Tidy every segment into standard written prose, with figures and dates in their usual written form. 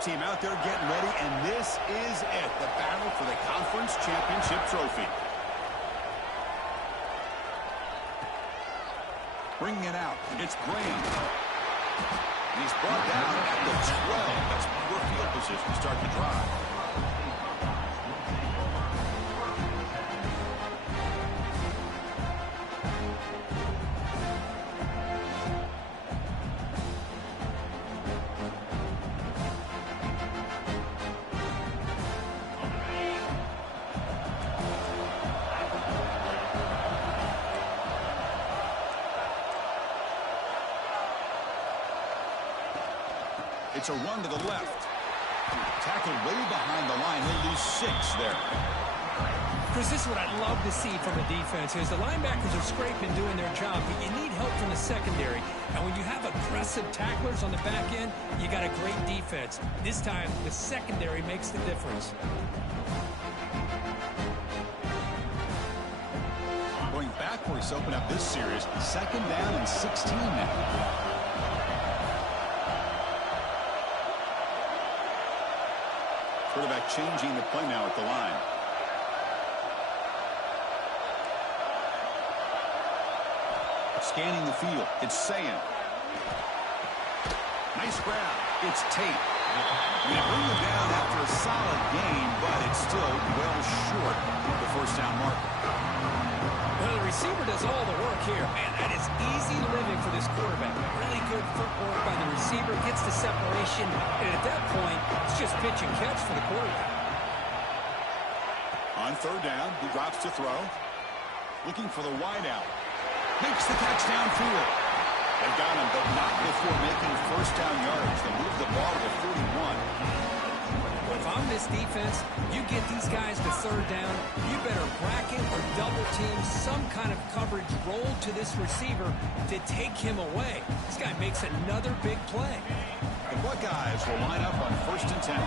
team out there getting ready, and this is it, the battle for the conference championship trophy. Bringing it out, it's Graham. And he's brought down at the 12. That's poor field position to start the drive. It's a run to the left. Tackled way behind the line. He'll lose 6 there. Chris, this is what I love to see from a defense is the linebackers are scraping doing their job, but you need help from the secondary. And when you have aggressive tacklers on the back end, you got a great defense. This time, the secondary makes the difference. Going back where he's opened up this series, 2nd down and 16 now. Quarterback changing the play now at the line. Scanning the field. It's Sayan. Nice grab. It's Tate. And they bring him down after a solid gain, but it's still well short of the first down marker. Well, the receiver does all the work here. Man, that is easy living for this quarterback. Really good footwork by the receiver. Gets the separation. And at that point, it's just pitch and catch for the quarterback. On 3rd down, he drops to throw. Looking for the wide out. Makes the catch downfield. They've got him, but not before making first down yards. They move the ball to 41. If I'm this defense, you get these guys to 3rd down, you better bracket or double team some kind of coverage roll to this receiver to take him away. This guy makes another big play. The Buckeyes will line up on 1st and 10.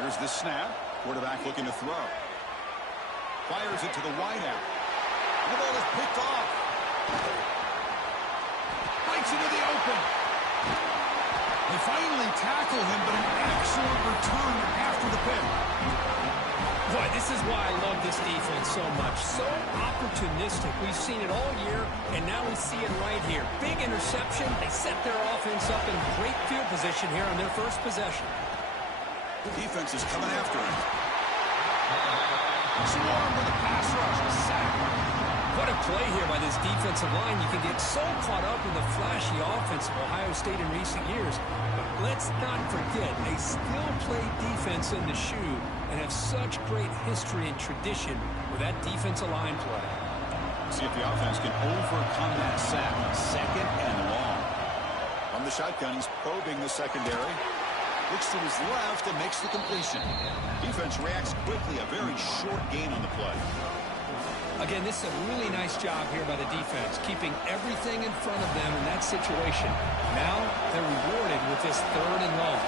Here's the snap. Quarterback looking to throw. Fires it to the wide out. The ball is picked off. Bites into the open. They finally tackle him, but an excellent return after the pick. Boy, this is why I love this defense so much. So opportunistic. We've seen it all year, and now we see it right here. Big interception. They set their offense up in great field position here on their first possession. The defense is coming after him. Swarm with a pass rush. A sack. What a play here by this defensive line. You can get so caught up in the flashy offense of Ohio State in recent years. But let's not forget, they still play defense in the shoe and have such great history and tradition with that defensive line play. See if the offense can overcome that sack. 2nd and long. From the shotgun, he's probing the secondary. Looks to his left and makes the completion. Defense reacts quickly. A very short gain on the play. Again, this is a really nice job here by the defense, keeping everything in front of them in that situation. Now they're rewarded with this 3rd and long.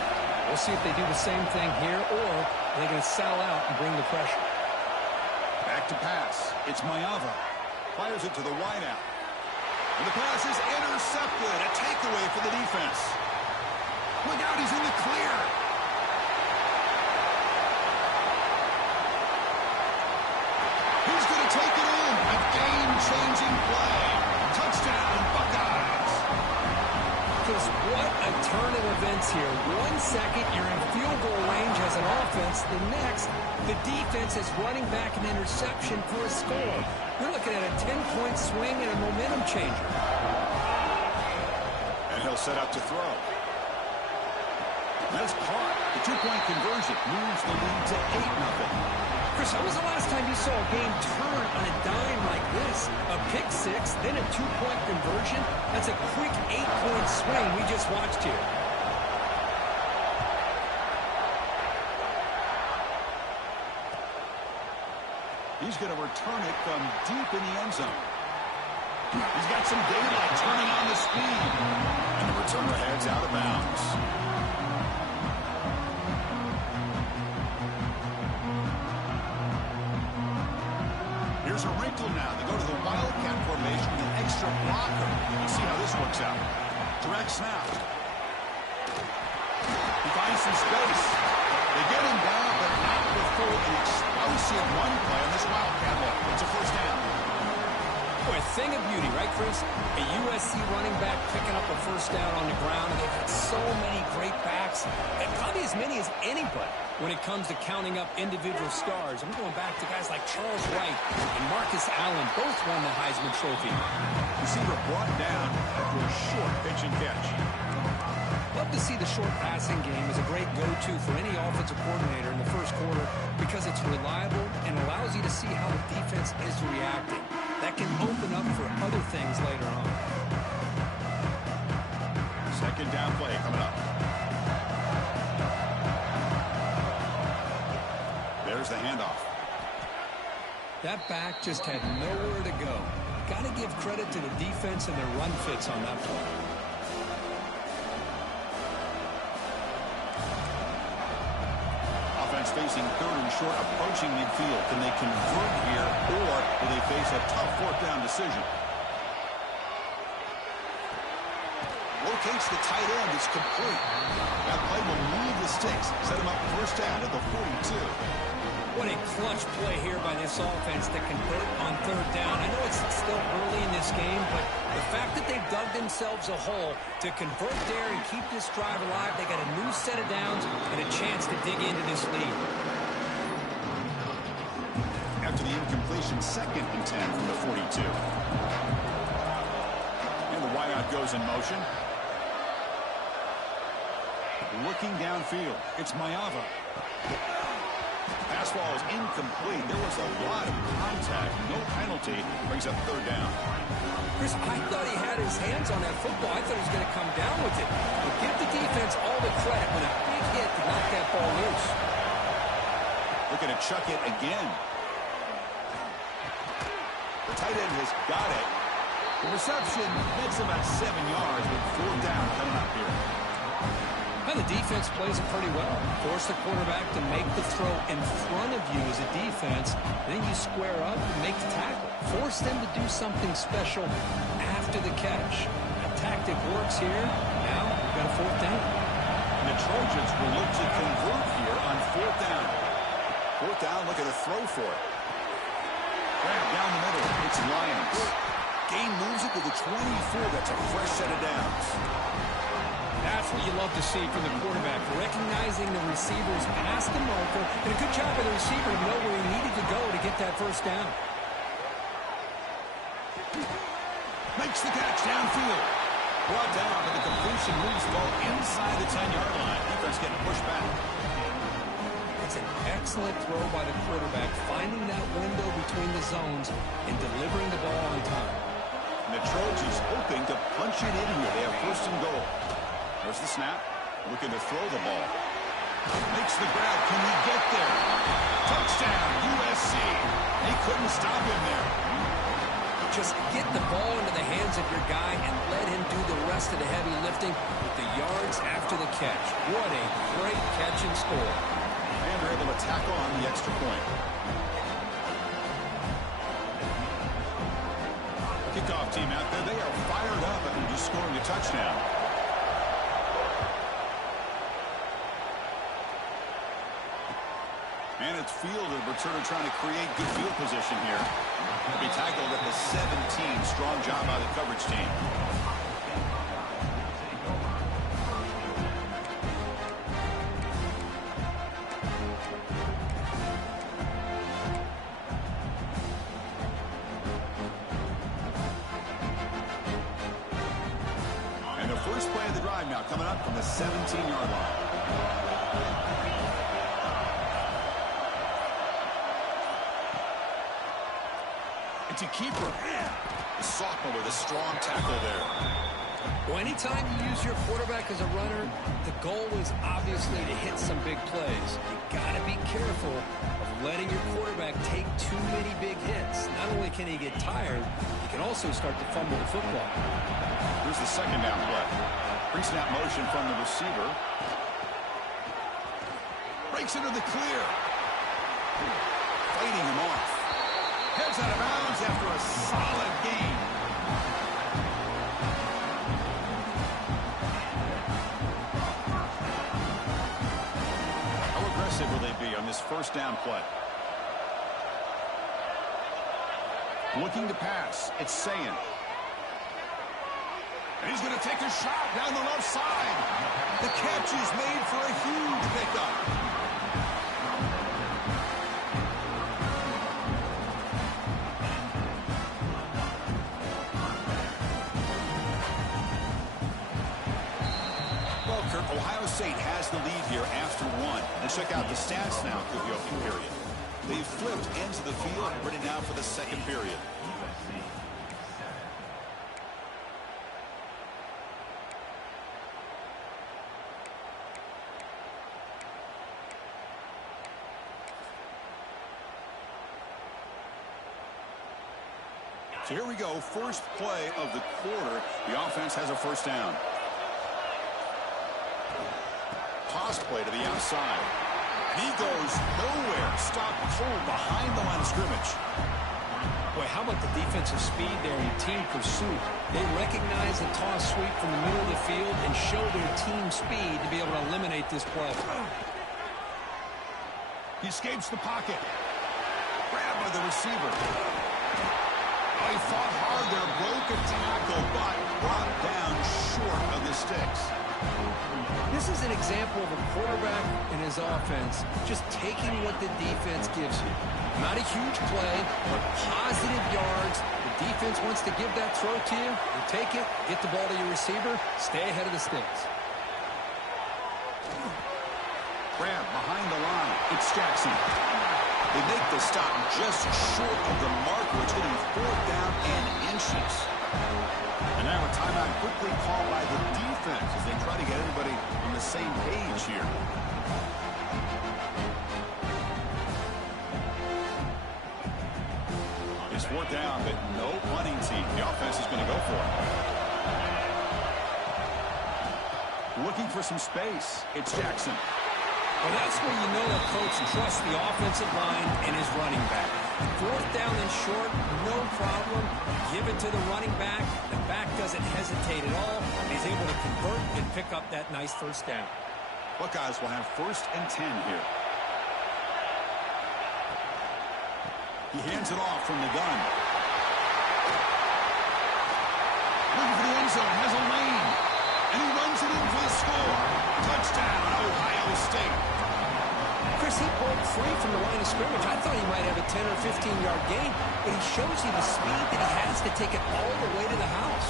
We'll see if they do the same thing here, or they're going to sell out and bring the pressure. Back to pass. It's Mayava. Fires it to the wide out. And the pass is intercepted. A takeaway for the defense. Look out, he's in the clear. He's going to take it in. A game-changing play. Touchdown, Buckeyes. Because what a turn of events here. 1 second, you're in field goal range as an offense. The next, the defense is running back an interception for a score. We're looking at a 10-point swing and a momentum changer. And he'll set up to throw. That's caught. The 2-point conversion moves the lead to 8-0. Chris, when was the last time you saw a game turn on a dime like this? A pick 6, then a 2-point conversion? That's a quick 8-point swing we just watched here. He's going to return it from deep in the end zone. He's got some daylight turning on the speed. And the returner heads out of bounds. Here's a wrinkle now. They go to the Wildcat formation with an extra blocker. Let's see how this works out. Direct snap. some space. They get him down, but not before an explosive run play on this Wildcat ball. It's a first down. Boy, a thing of beauty, right, Chris? A USC running back picking up a first down on the ground, and they've had so many great backs, and probably as many as anybody when it comes to counting up individual stars. I'm going back to guys like Charles Wright and Marcus Allen. Both won the Heisman Trophy. Receiver brought down after a short pitch and catch. Love to see the short passing game as a great go-to for any offensive coordinator in the first quarter because it's reliable and allows you to see how the defense is reacting. That can open up for other things later on. Second down play coming up. There's the handoff. That back just had nowhere to go. Got to give credit to the defense and their run fits on that play. Offense facing third and short, approaching midfield. Can they convert here, or will they face a tough fourth down decision? Locates the tight end. It's complete. That play will move the sticks. Set him up first down at the 42. What a clutch play here by this offense to convert on third down. I know it's still early in this game, but the fact that they've dug themselves a hole to convert there and keep this drive alive, they got a new set of downs and a chance to dig into this lead. After the incompletion, 2nd and 10 from the 42. And the wideout goes in motion. Looking downfield, it's Mayava. Pass ball is incomplete. There was a lot of contact. No penalty. Brings up third down. Chris, I thought he had his hands on that football. I thought he was going to come down with it. But give the defense all the credit with a big hit to knock that ball loose. Looking to chuck it again. The tight end has got it. The reception makes about 7 yards with fourth down coming up here. Well, the defense plays it pretty well. Force the quarterback to make the throw in front of you as a defense. Then you square up and make the tackle. Force them to do something special after the catch. That tactic works here. Now we've got a fourth down. And the Trojans will look to convert here on fourth down. Fourth down, looking to throw for it. Grab down the middle. It's Lions. Gain moves it to the 24. That's a fresh set of downs. That's what you love to see from the quarterback, recognizing the receivers past the marker, and a good job by the receiver to know where he needed to go to get that first down. Makes the catch downfield. Brought down, but the completion moves the ball inside the 10-yard line. Defense getting pushed back. It's an excellent throw by the quarterback, finding that window between the zones and delivering the ball on time. And the Trojans hoping to punch it in here. They have first and goal. There's the snap. Looking to throw the ball. Makes the grab. Can he get there? Touchdown, USC. He couldn't stop him there. Just get the ball into the hands of your guy and let him do the rest of the heavy lifting with the yards after the catch. What a great catch and score. And they're able to tackle on the extra point. Kickoff team out there. They are fired up after just scoring a touchdown. And it's field and returner trying to create good field position here. He'll be tackled at the 17. Strong job by the coverage team. And the first play of the drive now coming up from the 17-yard line. It's a keeper. The sophomore with a strong tackle there. Well, anytime you use your quarterback as a runner, the goal is obviously to hit some big plays. You got to be careful of letting your quarterback take too many big hits. Not only can he get tired, he can also start to fumble the football. Here's the second down play. Pre-snap motion from the receiver. Breaks into the clear. Fighting him off. Heads out of bounds after a solid gain. this first down play. Looking to pass. It's Sayin. And he's going to take a shot down the left side. The catch is made for a huge pickup. Well, Kirk, Ohio State has the lead here after one. And check out the stats now through the opening period. They've flipped ends of the field, ready now for the second period. So here we go, first play of the quarter. The offense has a first down. Toss play to the outside. And he goes nowhere. Stopped cold behind the line of scrimmage. Boy, how about the defensive speed there in team pursuit? They recognize the toss sweep from the middle of the field and show their team speed to be able to eliminate this play. He escapes the pocket. Grabbed by the receiver. He fought hard there, broke a tackle, but brought down short of the sticks. This is an example of a quarterback and his offense just taking what the defense gives you. Not a huge play, but positive yards. The defense wants to give that throw to you. You take it, get the ball to your receiver, stay ahead of the sticks. Grab behind the line. It's Jackson. They make the stop just short of the marker. It's getting fourth down and inches. And now a timeout quickly called by the defense as they try to get everybody on the same page here. It's fourth down, but no punting team. The offense is going to go for it. Looking for some space. It's Jackson. Well, that's where you know that coach trusts the offensive line and his running back. Fourth down and short, no problem. Give it to the running back. The back doesn't hesitate at all. He's able to convert and pick up that nice first down. Buckeyes will have 1st and 10 here. He hands it off from the gun. Looking for the end zone, has a lane. And he runs it in for the score. Touchdown, Ohio State. Chris, he broke free from the line of scrimmage. I thought he might have a 10 or 15-yard gain, but he shows you the speed that he has to take it all the way to the house.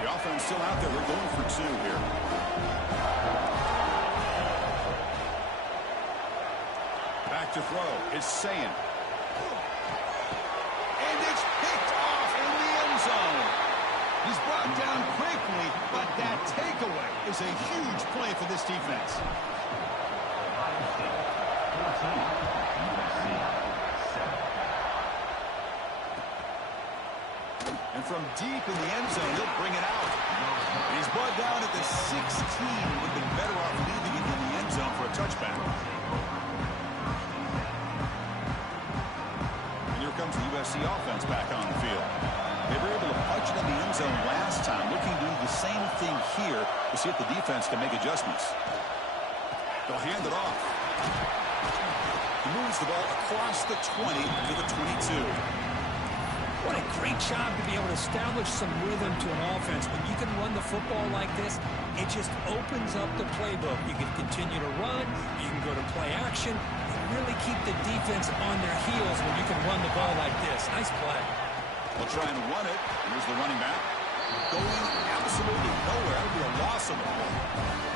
The offense still out there. They're going for two here. Back to throw. It's Sayin. And it's picked off in the end zone. He's brought down quickly, but that takeaway is a huge play for this defense. And from deep in the end zone, he'll bring it out. And he's brought down at the 16. Would have been better off leaving it in the end zone for a touchback. And here comes the USC offense back on the field. They were able to punch it in the end zone last time, looking to do the same thing here to see if the defense can make adjustments. They'll hand it off. He moves the ball across the 20 to the 22. What a great job to be able to establish some rhythm to an offense. When you can run the football like this, it just opens up the playbook. You can continue to run, you can go to play action, and really keep the defense on their heels when you can run the ball like this. Nice play. They'll try and run it. Here's the running back. Going absolutely nowhere. That would be a loss of the ball.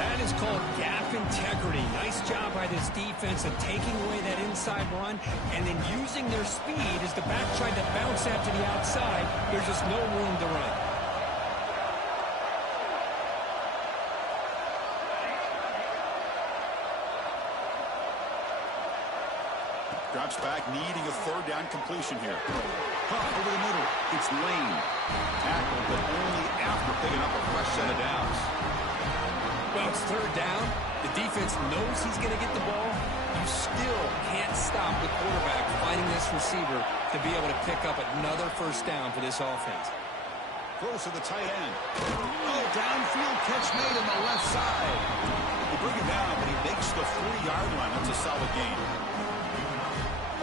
That is called gap integrity. Nice job by this defense of taking away that inside run and then using their speed as the back tried to bounce that to the outside. There's just no room to run. Drops back, needing a third down completion here. Over the middle, it's Lane. Tackled, but only after picking up a fresh set of downs. Well, it's third down. The defense knows he's going to get the ball. You still can't stop the quarterback finding this receiver to be able to pick up another first down for this offense. Throws to the tight end. Oh, downfield catch made on the left side. They bring him down, but he makes the 40-yard line. That's a solid gain.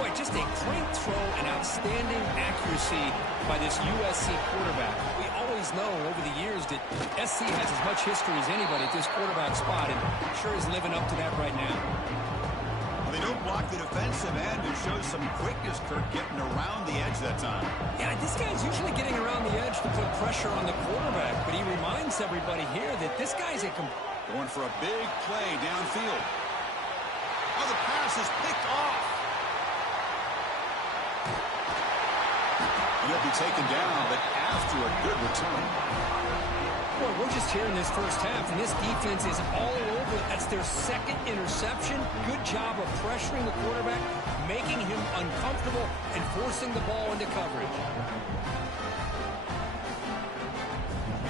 Boy, just a great throw and outstanding accuracy by this USC quarterback. We always know over the years that SC has as much history as anybody at this quarterback spot, and sure is living up to that right now. Well, they don't block the defensive end and shows some quickness, Kirk, getting around the edge that time. Yeah, this guy's usually getting around the edge to put pressure on the quarterback, but he reminds everybody here that this guy's going for a big play downfield. Oh, the pass is picked off. He'll be taken down, but after a good return. Boy, we're just here in this first half, and this defense is all over. That's their second interception. Good job of pressuring the quarterback, making him uncomfortable, and forcing the ball into coverage.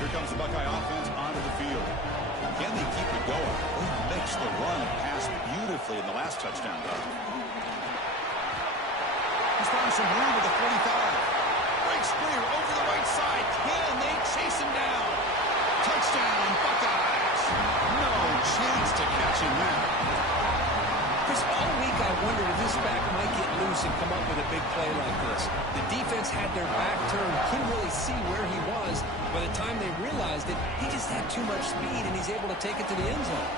Here comes the Buckeye offense onto the field. Can they keep it going? They mix the run and pass beautifully in the last touchdown drive. He's found some room at the 45. Breaks clear over the right side. Can they chase him down? Touchdown, Buckeyes. No chance to catch him there. Chris, all week I wondered if this back might get loose and come up with a big play like this. The defense had their back turned, couldn't really see where he was. By the time they realized it, he just had too much speed, and he's able to take it to the end zone.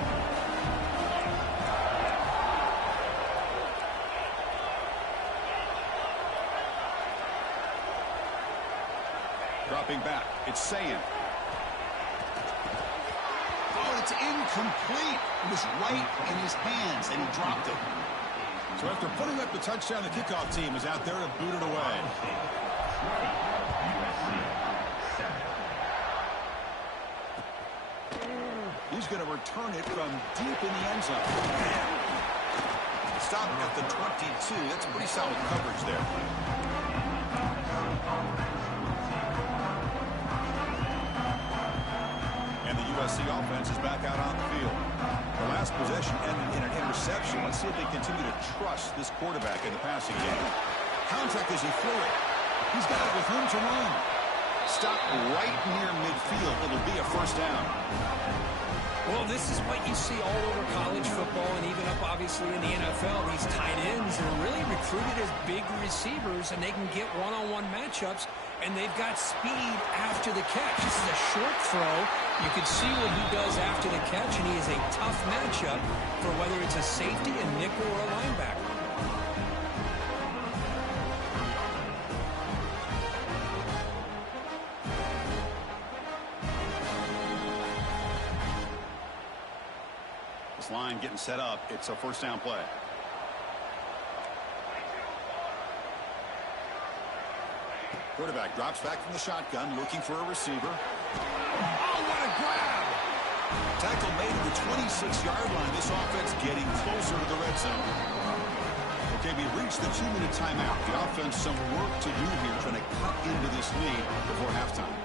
Dropping back, it's Sayin. Oh, it's incomplete. It was right in his hands, and he dropped it. So after putting up the touchdown, the kickoff team is out there to boot it away. He's going to return it from deep in the end zone. Stop at the 22. That's pretty solid coverage there. And the USC offense is back out on the field. The last possession ended in an interception. Let's see if they continue to trust this quarterback in the passing game. Contact as he threw it. He's got it with room to run. Stop right near midfield. It'll be a first down. Well, this is what you see all over college football and even up, obviously, in the NFL. These tight ends are really recruited as big receivers, and they can get one-on-one matchups, and they've got speed after the catch. This is a short throw. You can see what he does after the catch, and he is a tough matchup for whether it's a safety, a nickel, or a linebacker. Line getting set up. It's a first down play. Quarterback drops back from the shotgun, looking for a receiver. Oh, what a grab! Tackle made at the 26-yard line. This offense getting closer to the red zone. Okay, we reached the 2-minute timeout. The offense some work to do here, trying to cut into this lead before halftime.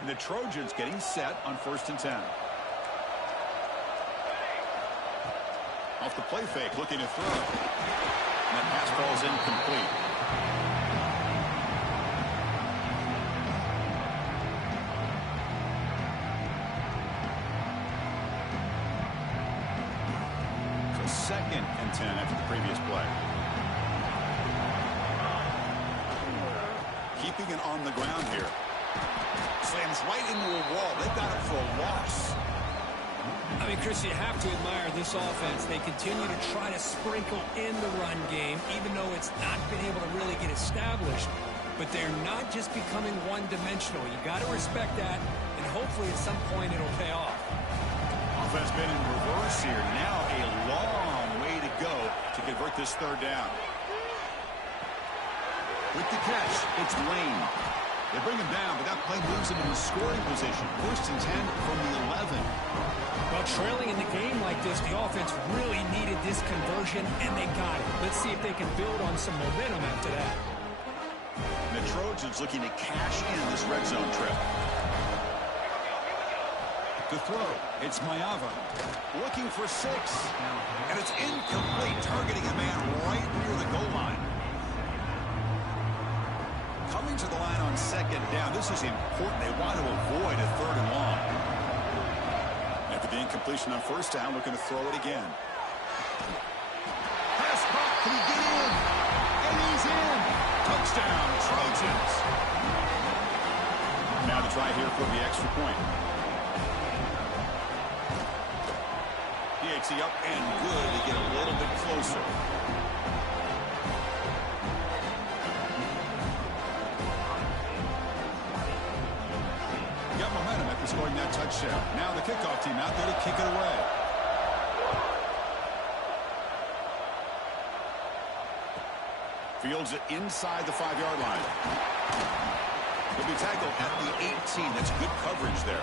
And the Trojans getting set on 1st and 10. Off the play fake, looking to throw. And that pass falls incomplete. So 2nd and 10 after the previous play. Keeping it on the ground here. Slams right into a wall. They've got it for a loss. I mean, Chris, you have to admire this offense. They continue to try to sprinkle in the run game, even though it's not been able to really get established. But they're not just becoming one-dimensional. You got to respect that, and hopefully at some point it'll pay off. Offense been in reverse here. Now a long way to go to convert this 3rd down. With the catch, it's Lane. They bring him down, but that play moves him into scoring position. 1st and 10 from the 11. Well, trailing in the game like this, the offense really needed this conversion, and they got it. Let's see if they can build on some momentum after that. And the Trojans looking to cash in this red zone trip. To throw, it's Mayava. Looking for 6. And it's incomplete, targeting a man right near the goal line. Coming to the line on 2nd down. This is important. They want to avoid a 3rd and long. After the incompletion on 1st down, looking to throw it again. Pass caught. Can he get in? And he's in. Touchdown, Trojans. Now to try here for the extra point. PAT up and good to get a little bit closer. Got momentum after scoring that touchdown. Now the kickoff team out there to kick it away. Fields it inside the 5-yard line. He'll be tackled at the 18. That's good coverage there.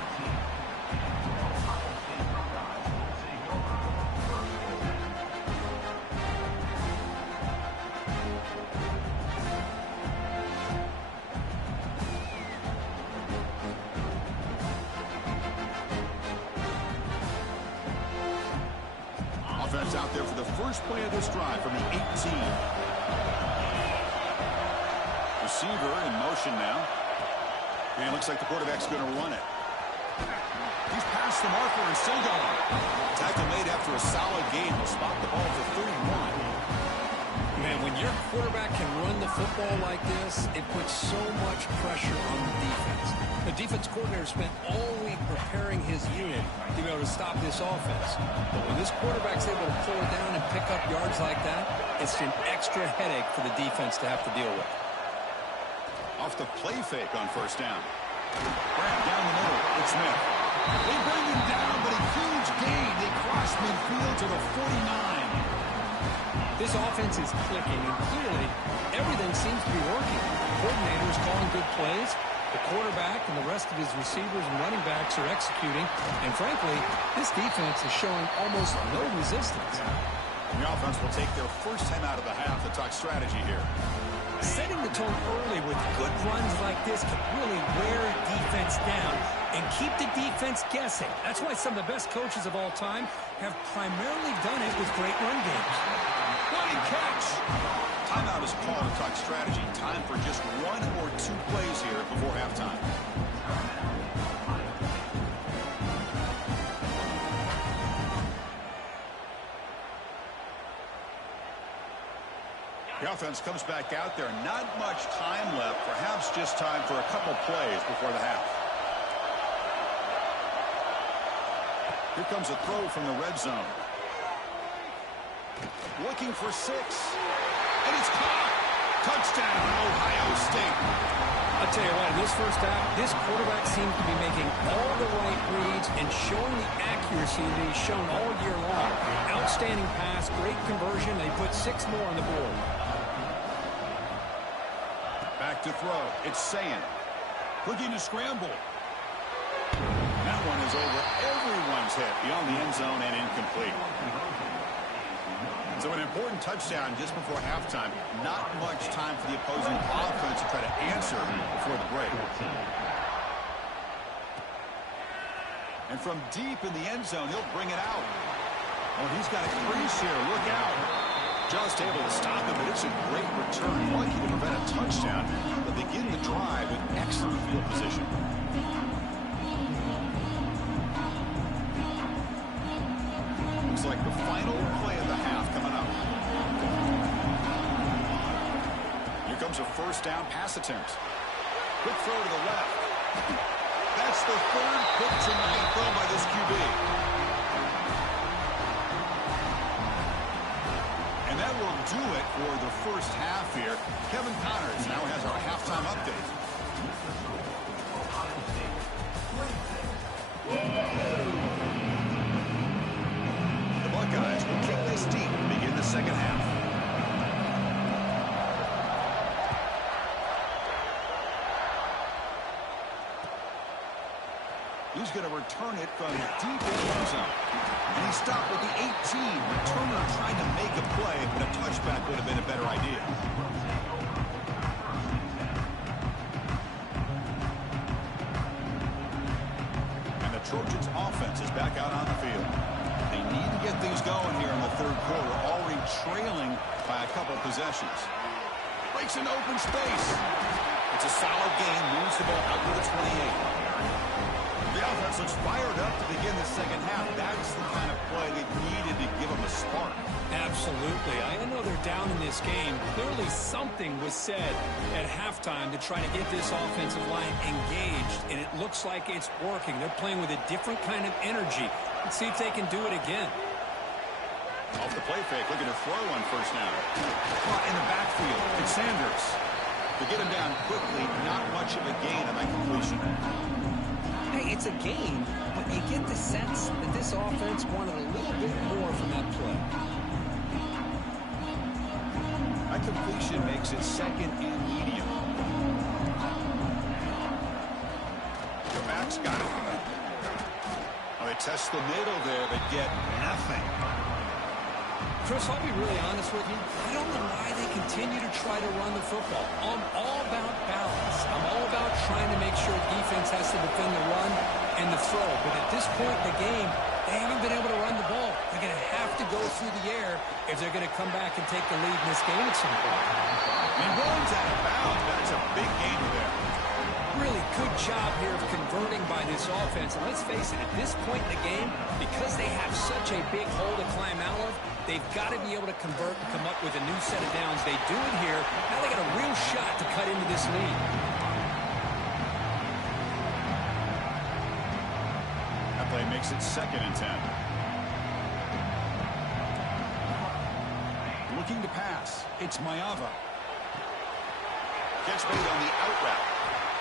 Offense out there for the first play of this drive from the 18. Receiver in motion now. And it looks like the quarterback's going to run it. He's past the marker and still going. Tackle made after a solid gain. Will spot the ball for 31. Man, when your quarterback can run the football like this, it puts so much pressure on the defense. The defense coordinator spent all week preparing his unit to be able to stop this offense. But when this quarterback's able to pull it down and pick up yards like that, it's an extra headache for the defense to have to deal with. Off the play fake on 1st down. Grant down the middle. It's Smith. They bring him down, but a huge gain. They cross midfield to the 49. This offense is clicking, and clearly everything seems to be working. The coordinator is calling good plays. The quarterback and the rest of his receivers and running backs are executing. And frankly, this defense is showing almost no resistance. The offense will take their first time out of the half to talk strategy here. Setting the tone early with good runs like this can really wear a defense down and keep the defense guessing. That's why some of the best coaches of all time have primarily done it with great run games. Running catch. Timeout is called to talk strategy. Time for just 1 or 2 plays here before halftime. The offense comes back out there. Not much time left. Perhaps just time for a couple plays before the half. Here comes a throw from the red zone. Looking for 6. And it's caught. Touchdown, Ohio State. I'll tell you what, in this first half, this quarterback seems to be making all the right reads and showing the accuracy that he's shown all year long. Outstanding pass, great conversion. They put 6 more on the board. Back to throw. It's Sayin. Looking to scramble. That one is over everyone's head beyond the end zone and incomplete. So an important touchdown just before halftime. Not much time for the opposing offense to try to answer before the break. And from deep in the end zone, he'll bring it out. Oh, he's got a crease here. Look out. Just able to stop him, but it's a great return. Lucky to prevent a touchdown, but begin the drive with excellent field position. Looks like the final play of the half coming up. Here comes a first down pass attempt. Quick throw to the left. That's the 3rd pick tonight thrown by this QB. And that will do it for the first half here. Kevin Connors now has our halftime update. The Buckeyes will kick this deep to begin the second half. He's going to return it from deep in the end zone. And he stopped with the 18. Returner trying to make a play, but a touchback would have been a better idea. And the Trojans offense is back out on the field. They need to get things going here in the third quarter, already trailing by a couple possessions. Breaks into open space. It's a solid gain, moves the ball out to the 28. The offense looks fired up to begin the second half. That's the kind of play they needed to give them a spark. Absolutely. I know they're down in this game. Clearly something was said at halftime to try to get this offensive line engaged, and it looks like it's working. They're playing with a different kind of energy. Let's see if they can do it again. Off the play fake, looking to throw on first down. Caught in the backfield. It's Sanders. To get him down quickly, not much of a gain on that completion. Hey, it's a gain, but you get the sense that this offense wanted a little bit more from that play. That completion makes it second and medium. The back's got it. Oh, they test the middle there, but get nothing. Chris, I'll be really honest with you. I don't know why they continue to try to run the football. I'm all about balance. I'm all about trying to make sure defense has to defend the run and the throw. But at this point in the game, they haven't been able to run the ball. They're going to have to go through the air if they're going to come back and take the lead in this game at some point. And runs out of bounds. That's a big gainer there. Really good job here of converting by this offense. And let's face it, at this point in the game, because they have such a big hole to climb out of, they've got to be able to convert and come up with a new set of downs. They do it here. Now they got a real shot to cut into this lead. That play makes it second and 10. Looking to pass. It's Mayava. Gets made on the out route.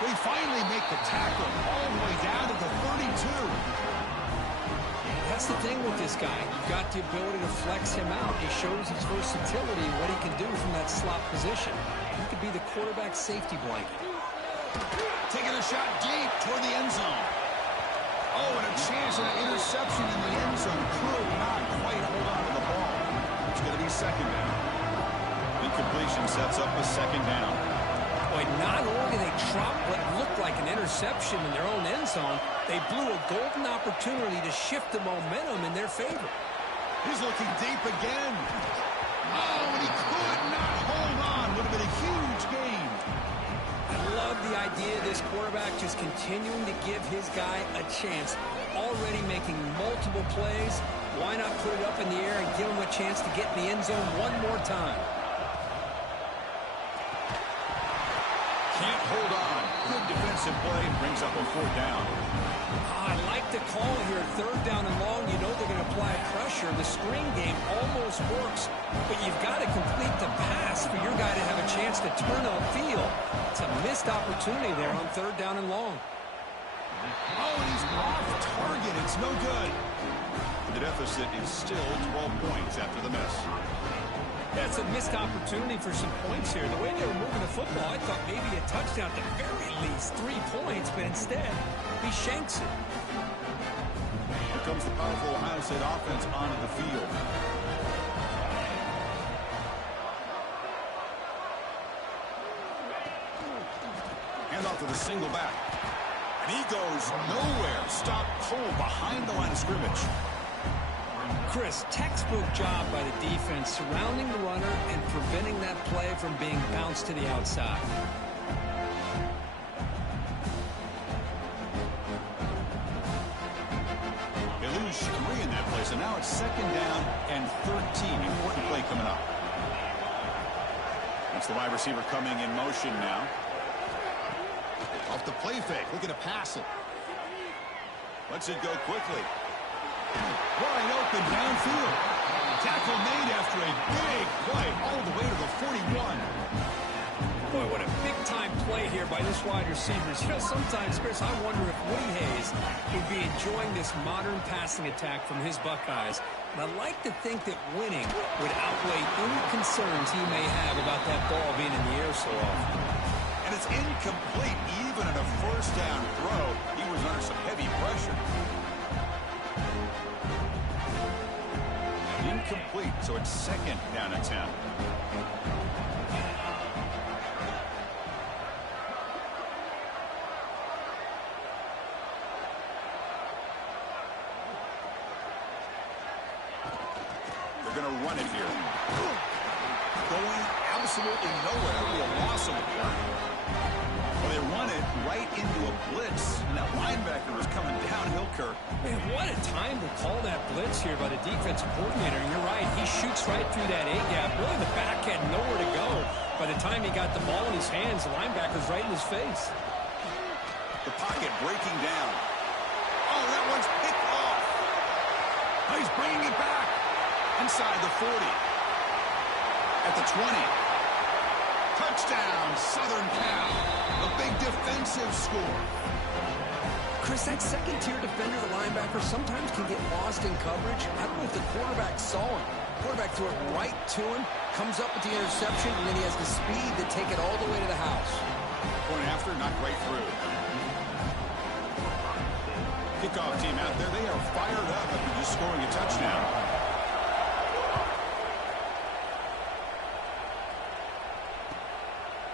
They finally make the tackle all the way down to the 32. That's the thing with this guy. You've got the ability to flex him out. He shows his versatility, what he can do from that slot position. He could be the quarterback safety blanket. Taking a shot deep toward the end zone. Oh, and a chance at an interception in the end zone. Could not quite hold on to the ball. It's going to be second down. Incompletion sets up a second down. Boy, not only did they drop what looked like an interception in their own end zone, they blew a golden opportunity to shift the momentum in their favor. He's looking deep again. Oh, and he could not hold on. Would have been a huge gain. I love the idea of this quarterback just continuing to give his guy a chance. Already making multiple plays. Why not put it up in the air and give him a chance to get in the end zone one more time? Can't hold on. Good defensive play. Brings up a fourth down. I like the call here. Third down and long. You know they're going to apply pressure. The screen game almost works, but you've got to complete the pass for your guy to have a chance to turn upfield. It's a missed opportunity there on third down and long. Oh, and he's off target. It's no good. The deficit is still 12 points after the miss. That's a missed opportunity for some points here. The way they were moving the football, I thought maybe a touchdown at the very least, 3 points, but instead, he shanks it. Here comes the powerful Ohio State offense onto the field. Hand off to the single back. And he goes nowhere. Stopped cold behind the line of scrimmage. Chris, textbook job by the defense surrounding the runner and preventing that play from being bounced to the outside. They lose 3 in that play, so now it's second down and 13. Important play coming up. That's the wide receiver coming in motion now. Off the play fake, looking to pass it. Lets it go quickly. Wide open downfield. Tackle made after a big play all the way to the 41. Boy, what a big-time play here by this wide receivers. You know, sometimes, Chris, I wonder if Woody Hayes would be enjoying this modern passing attack from his Buckeyes. And I'd like to think that winning would outweigh any concerns he may have about that ball being in the air so often. And it's incomplete. Even in a first down throw, he was under some heavy pressure. Incomplete, so it's second down and 10. going to run it here. Going absolutely nowhere. It'll be a loss of the play. Well, they run it right into a blitz, and that linebacker is coming downhill, Kirk. Man, what a time to call that blitz here by the defensive coordinator. And you're right, he shoots right through that A-gap. Really, the back had nowhere to go. By the time he got the ball in his hands, the linebacker's right in his face. The pocket breaking down. Oh, that one's picked off. Oh, he's bringing it back. Inside the 40. At the 20. Touchdown, Southern Cal. A big defensive score. Chris, that second-tier defender, the linebacker, sometimes can get lost in coverage. I don't know if the quarterback saw him. Quarterback threw it right to him, comes up with the interception, and then he has the speed to take it all the way to the house. Point after, not right through. Kickoff team out there, they are fired up after just scoring a touchdown.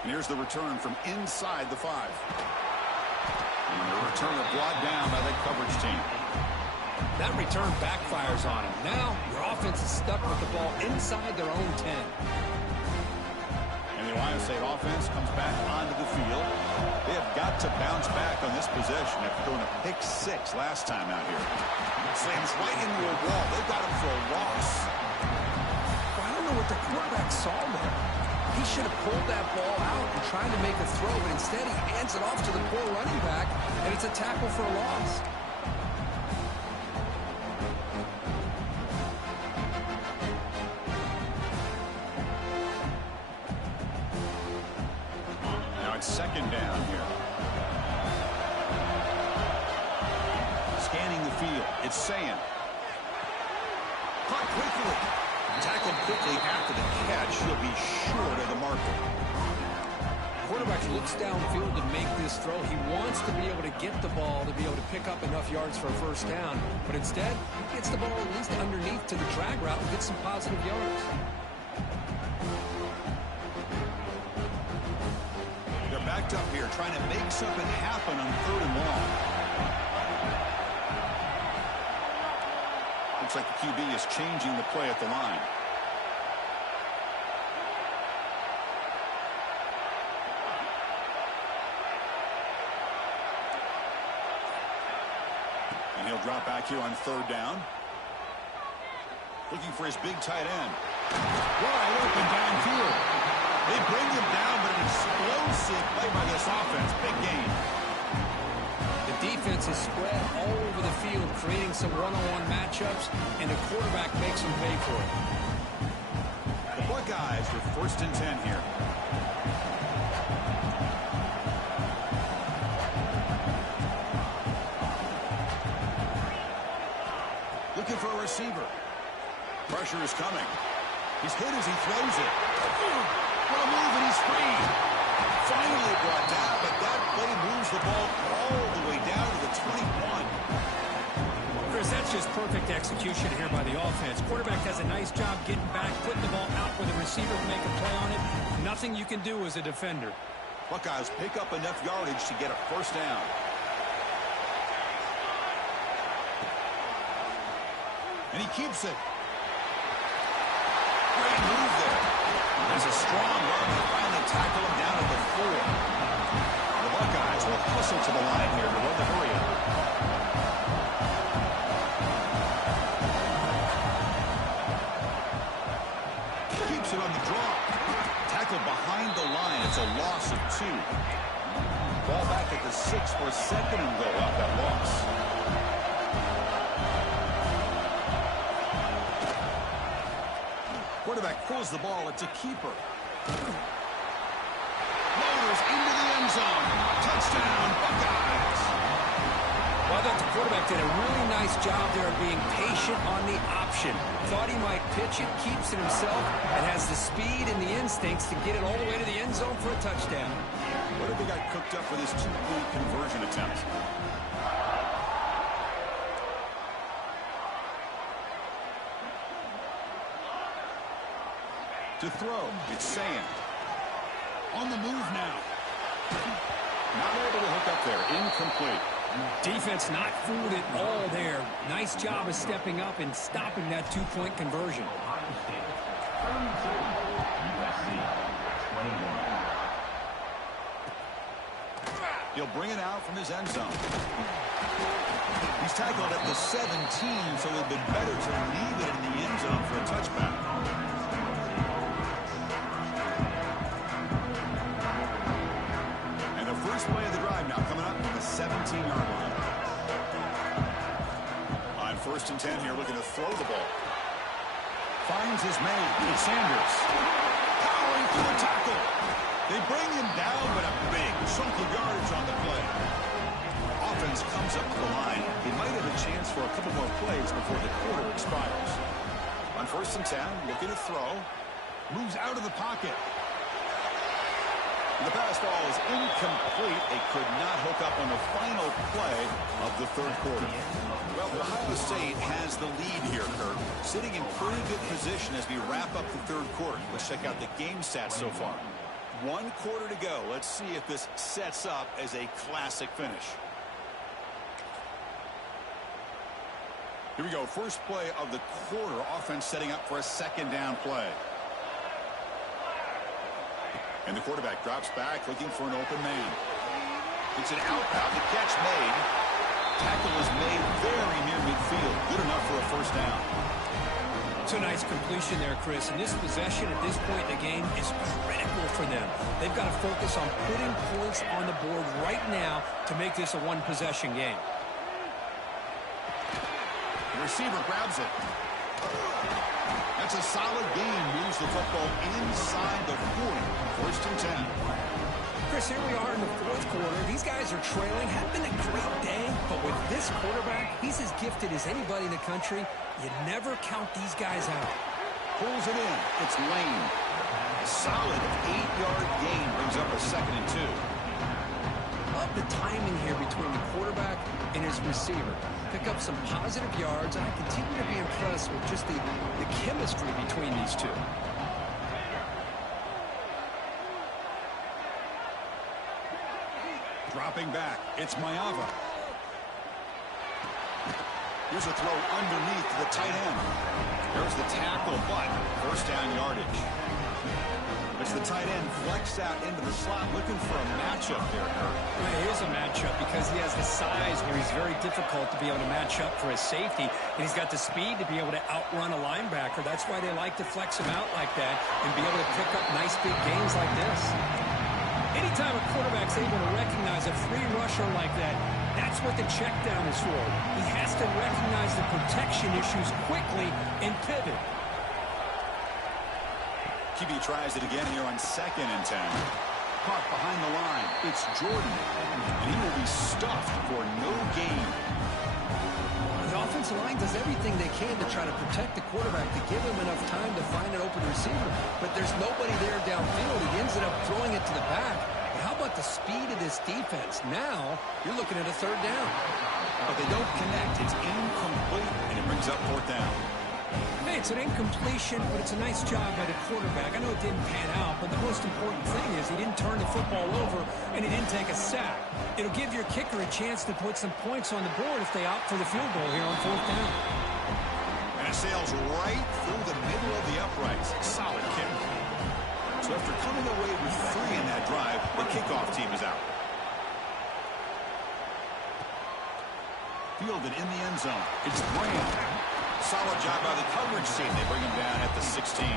And here's the return from inside the 5. And the return is brought down by that coverage team. That return backfires on him. Now your offense is stuck with the ball inside their own 10. And the Ohio State offense comes back onto the field. They have got to bounce back on this possession after throwing a pick 6 last time out here. Slams right into a wall. They've got him for a loss. Well, I don't know what the quarterback saw there. He should have pulled that ball out and tried to make a throw, but instead he hands it off to the poor running back, and it's a tackle for a loss. Now it's second down here. Scanning the field. It's Sand. Caught quickly. Tackled quickly after the catch. He'll be short of the marker. Quarterback looks downfield to make this throw. He wants to be able to get the ball to be able to pick up enough yards for a first down. But instead, he gets the ball at least underneath to the drag route and gets some positive yards. They're backed up here trying to make something happen on 3rd and long. Looks like the QB is changing the play at the line. And he'll drop back here on 3rd down. Looking for his big tight end. Wide open downfield. They bring him down, but an explosive play by this offense. Big gain. The defense is spread all over the field, creating some one-on-one matchups, and the quarterback makes them pay for it. The Buckeyes with 1st and 10 here. Looking for a receiver. Pressure is coming. He's hit as he throws it. What a move, and he's free. Finally brought down, but that play moves the ball all the way down to the 21. Chris, that's just perfect execution here by the offense. Quarterback does a nice job getting back, putting the ball out where the receiver can make a play on it. Nothing you can do as a defender. Buckeyes pick up enough yardage to get a first down. And he keeps it. Great move there. There's a strong run to finally tackle him down at the 4. The Buckeyes will hustle to the line here to run the hurry up. Keeps it on the draw. Tackled behind the line. It's a loss of 2. Ball back at the 6 for a 2nd and goal off that loss. Quarterback pulls the ball. It's a keeper. Motors into the end zone. Touchdown, Buckeyes. Well, I thought the quarterback did a really nice job there of being patient on the option. Thought he might pitch it, keeps it himself, and has the speed and the instincts to get it all the way to the end zone for a touchdown. What have they got cooked up for this 2-point conversion attempt? To throw, it's Sand. On the move now. Not able to hook up there. Incomplete. Defense not fooled at all there. Nice job of stepping up and stopping that 2-point conversion. He'll bring it out from his end zone. He's tackled at the 17, so it would have been better to leave it in the end zone for a touchback. And the first play of the drive now coming up on the 17-yard line. On 1st and 10 here, looking to throw the ball. Finds his man. It's Sanders. Powering through the tackle. They bring him down, but a big chunk of yardage on the play. Offense comes up to the line. They might have a chance for a couple more plays before the quarter expires. On 1st and 10, looking to throw. Moves out of the pocket. The pass ball is incomplete. They could not hook up on the final play of the 3rd quarter. Well, Ohio State has the lead here, Kirk. Sitting in pretty good position as we wrap up the 3rd quarter. Let's check out the game stats so far. 1 quarter to go. Let's see if this sets up as a classic finish. Here we go. First play of the quarter. Offense setting up for a 2nd down play. And the quarterback drops back looking for an open man. It's an outbound. The catch made. Tackle is made very near midfield. Good enough for a 1st down. It's a nice completion there, Chris. And this possession at this point in the game is critical for them. They've got to focus on putting points on the board right now to make this a 1-possession game. The receiver grabs it. That's a solid gain. Moves the football inside the 40. 1st and 10. Chris, here we are in the 4th quarter. These guys are trailing. Had been a great day, but with this quarterback, he's as gifted as anybody in the country. You never count these guys out. Pulls it in. It's Lane. A solid 8-yard gain brings up a 2nd and 2. Love the timing here between the quarterback and his receiver. Pick up some positive yards, and I continue to be impressed with just the chemistry between these two. Dropping back. It's Mayava. Here's a throw underneath the tight end. There's the tackle, but 1st down yardage. It's the tight end flexed out into the slot, looking for a matchup there, Kirk. Well, it is a matchup because he has the size where he's very difficult to be able to match up for his safety, and he's got the speed to be able to outrun a linebacker. That's why they like to flex him out like that and be able to pick up nice big gains like this. Anytime a quarterback's able to recognize a free rusher like that, that's what the check down is for. He has to recognize the protection issues quickly and pivot. QB tries it again here on 2nd and 10. Caught behind the line. It's Jordan. And he will be stuffed for no gain. The offensive line does everything they can to try to protect the quarterback, to give him enough time to find an open receiver. But there's nobody there downfield. He ends up throwing it to the back. But how about the speed of this defense? Now you're looking at a 3rd down. But they don't connect. It's incomplete, and it brings up 4th down. Hey, it's an incompletion, but it's a nice job by the quarterback. I know it didn't pan out, but the most important thing is he didn't turn the football over, and he didn't take a sack. It'll give your kicker a chance to put some points on the board if they opt for the field goal here on 4th down. And it sails right through the middle of the uprights. Solid kick. So after coming away with 3 in that drive, the kickoff team is out. Fielded in the end zone. It's Graham. Solid job by the coverage team. They bring him down at the 16.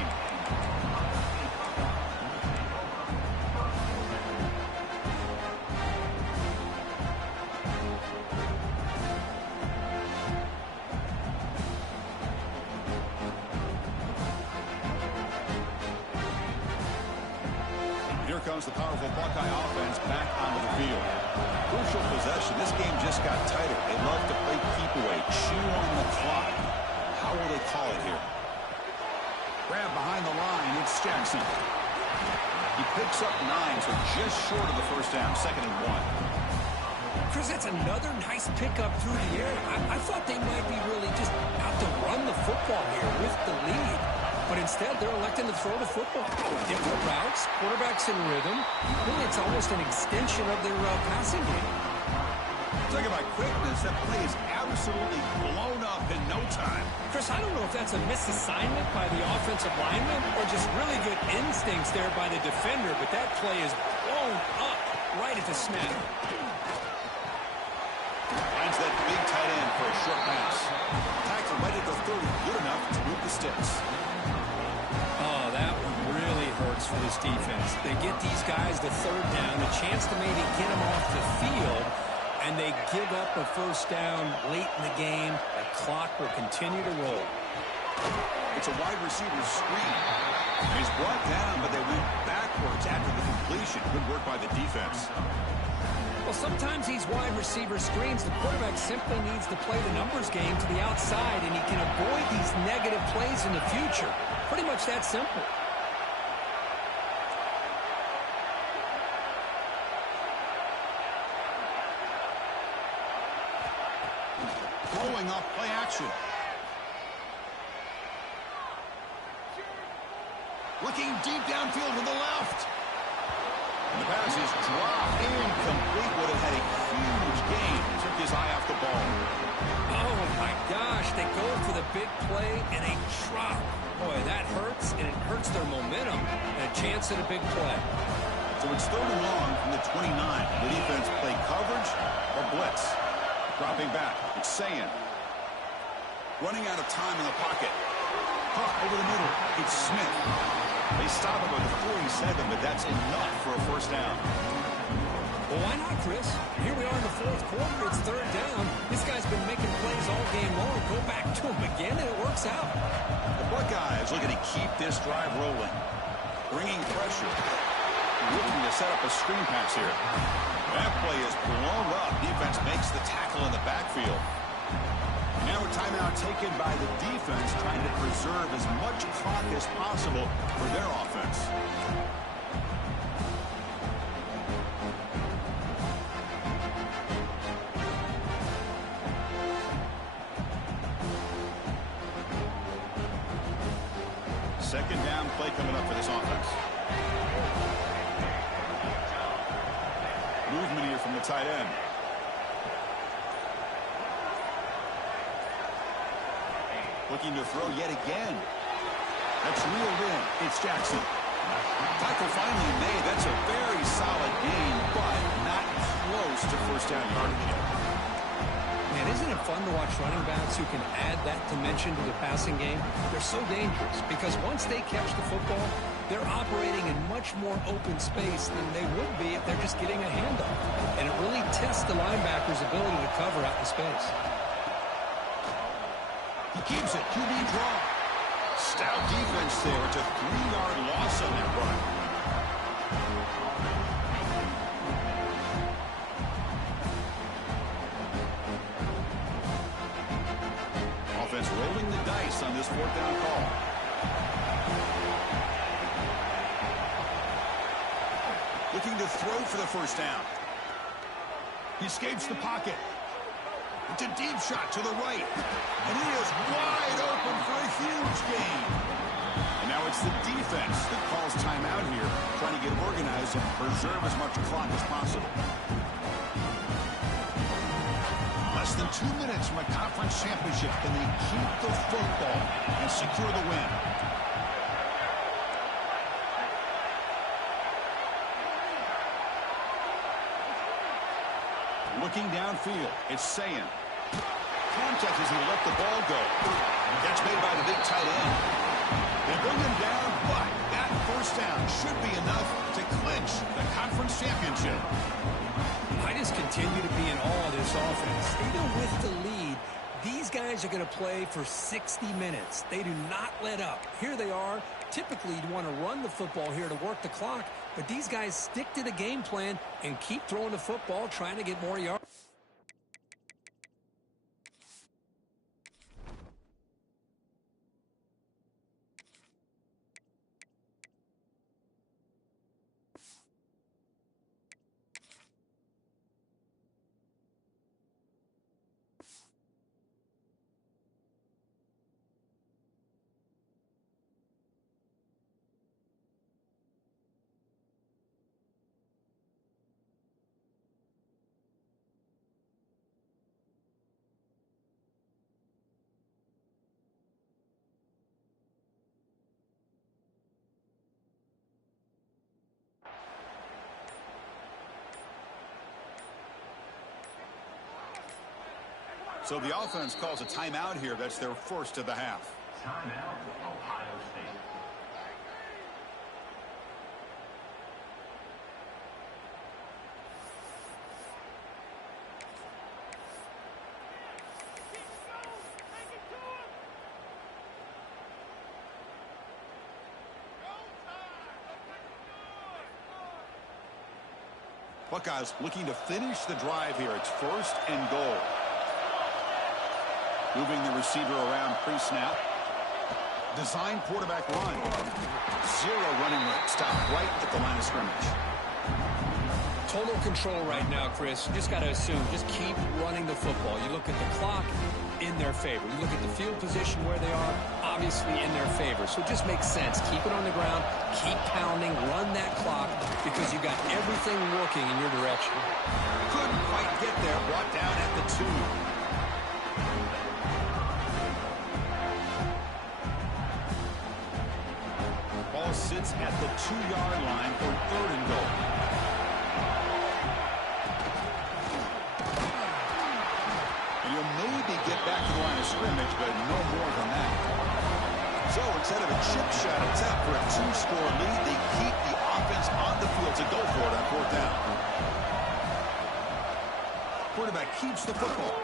Here comes the powerful Buckeye offense back onto the field. Crucial possession. This game just got tighter. They love to play keep away, chew on the clock. How will they call it here? Grab behind the line. It's Jackson. He picks up 9, so just short of the 1st down. 2nd and 1. Chris, that's another nice pickup through the air. I thought they might be really just out to run the football here with the lead. But instead, they're electing to throw the football. Different routes, quarterbacks in rhythm. Really, it's almost an extension of their passing game. Talking about quickness, that play is absolutely blown up in no time. Chris, I don't know if that's a misassignment by the offensive lineman or just really good instincts there by the defender, but that play is blown up right at the snap. Finds that big tight end for a short pass. Tackle right at the 30, good enough to move the sticks. Oh, that one really hurts for this defense. They get these guys the third down, a chance to maybe get them off the field, and they give up a first down late in the game. The clock will continue to roll. It's a wide receiver screen. He's brought down, but they went backwards after the completion. Good work by the defense. Well, sometimes these wide receiver screens, the quarterback simply needs to play the numbers game to the outside, and he can avoid these negative plays in the future. Pretty much that simple. Throwing off play action. Looking deep downfield to the left. And the pass is dropped incomplete. Would have had a huge gain. Took his eye off the ball. Oh, my gosh. They go for the big play and a drop. Boy, that hurts, and it hurts their momentum and a chance at a big play. So it's 3rd and long from the 29. The defense play coverage or blitz. Dropping back. It's Sayan. Running out of time in the pocket. Caught over the middle. It's Smith. They stop him at the 47, but that's enough for a first down. Well, why not, Chris? Here we are in the 4th quarter. It's 3rd down. This guy's been making plays all game long. Go back to him again, and it works out. The Buckeyes looking to keep this drive rolling. Bringing pressure. Looking to set up a screen pass here. That play is blown up. Defense makes the tackle in the backfield. Now a timeout taken by the defense, trying to preserve as much clock as possible for their offense. Second down play coming up for this offense. Movement here from the tight end. Looking to throw yet again. That's reeled in. It's Jackson. Tackle finally made. That's a very solid gain, but not close to first down yardage yet. Man, isn't it fun to watch running backs who can add that dimension to the passing game? They're so dangerous because once they catch the football, they're operating in much more open space than they would be if they're just getting a handoff. And it really tests the linebacker's ability to cover out in space. He keeps it. QB draw. Stout defense there. It's a 3-yard loss on that run. Offense rolling the dice on this 4th down call. Looking to throw for the first down. He escapes the pocket. It's a deep shot to the right. And he is wide open for a huge gain. And now it's the defense that calls timeout here, trying to get organized and preserve as much clock as possible. Less than 2 minutes from a conference championship. Can they keep the football and secure the win? Looking downfield, it's Sayan. Contact as he let the ball go. Catch made by the big tight end. They bring him down, but that first down should be enough to clinch the conference championship. I just continue to be in awe of this offense. Even with the lead, these guys are going to play for 60 minutes. They do not let up. Here they are. Typically, you want to run the football here to work the clock, but these guys stick to the game plan and keep throwing the football, trying to get more yards. So the offense calls a timeout here. That's their first of the half. Timeout, Ohio State. Buckeyes looking to finish the drive here. It's first and goal. Moving the receiver around pre-snap. Design quarterback run. Zero running room. Stop right at the line of scrimmage. Total control right now, Chris. You just got to assume. Just keep running the football. You look at the clock, in their favor. You look at the field position where they are, obviously in their favor. So it just makes sense. Keep it on the ground. Keep pounding. Run that clock because you got everything working in your direction. Couldn't quite get there. Brought down at the 2. Ball sits at the 2-yard line for third and goal. And you'll maybe get back to the line of scrimmage, but no more than that. So instead of a chip shot attempt for a 2-score lead, they keep the offense on the field to go for it on fourth down. Quarterback keeps the football.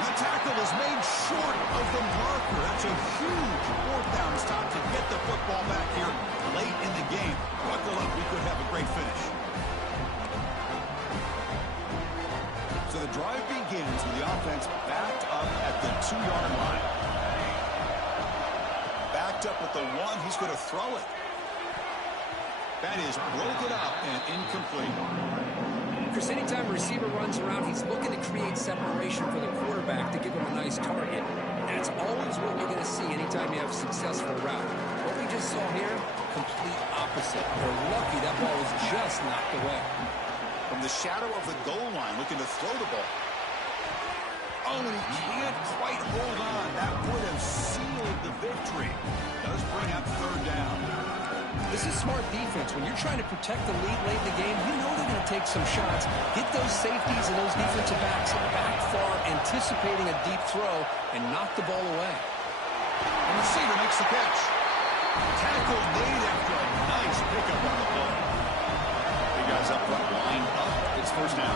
The tackle is made short of the marker. That's a huge fourth down stop to get the football back here late in the game. Buckle up, we could have a great finish. So the drive begins with the offense backed up at the 2-yard line. Backed up with the 1, he's going to throw it. That is broken up and incomplete. Chris, anytime a receiver runs around, he's looking to create separation for the quarterback to give him a nice target. That's always what you're going to see anytime you have a successful route. What we just saw here, complete opposite. They're lucky that ball was just knocked away. From the shadow of the goal line, looking to throw the ball. Oh, and he can't quite hold on. That would have sealed the victory. Does bring up third down. This is smart defense. When you're trying to protect the lead late in the game, you know they're going to take some shots. Get those safeties and those defensive backs back far, anticipating a deep throw, and knock the ball away. And the receiver makes the catch. Tackle made after a nice pickup on the play. Big guys up front, lined up. It's first down.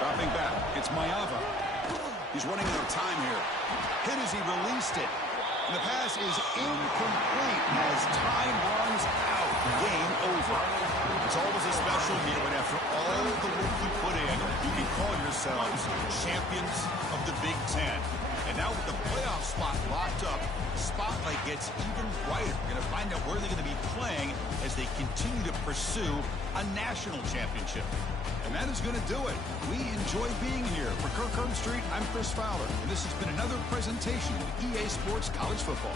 Dropping back, it's Mayava. He's running out of time here. Hit as he released it. And the pass is incomplete as time runs out. Game over. It's always a special year when after all the work you put in, you can call yourselves champions of the Big Ten. And now with the playoff spot locked up, the spotlight gets even brighter. We're going to find out where they're going to be playing as they continue to pursue a national championship. And that is going to do it. We enjoy being here. For Kirk Street, I'm Chris Fowler. And this has been another presentation of EA Sports College Football.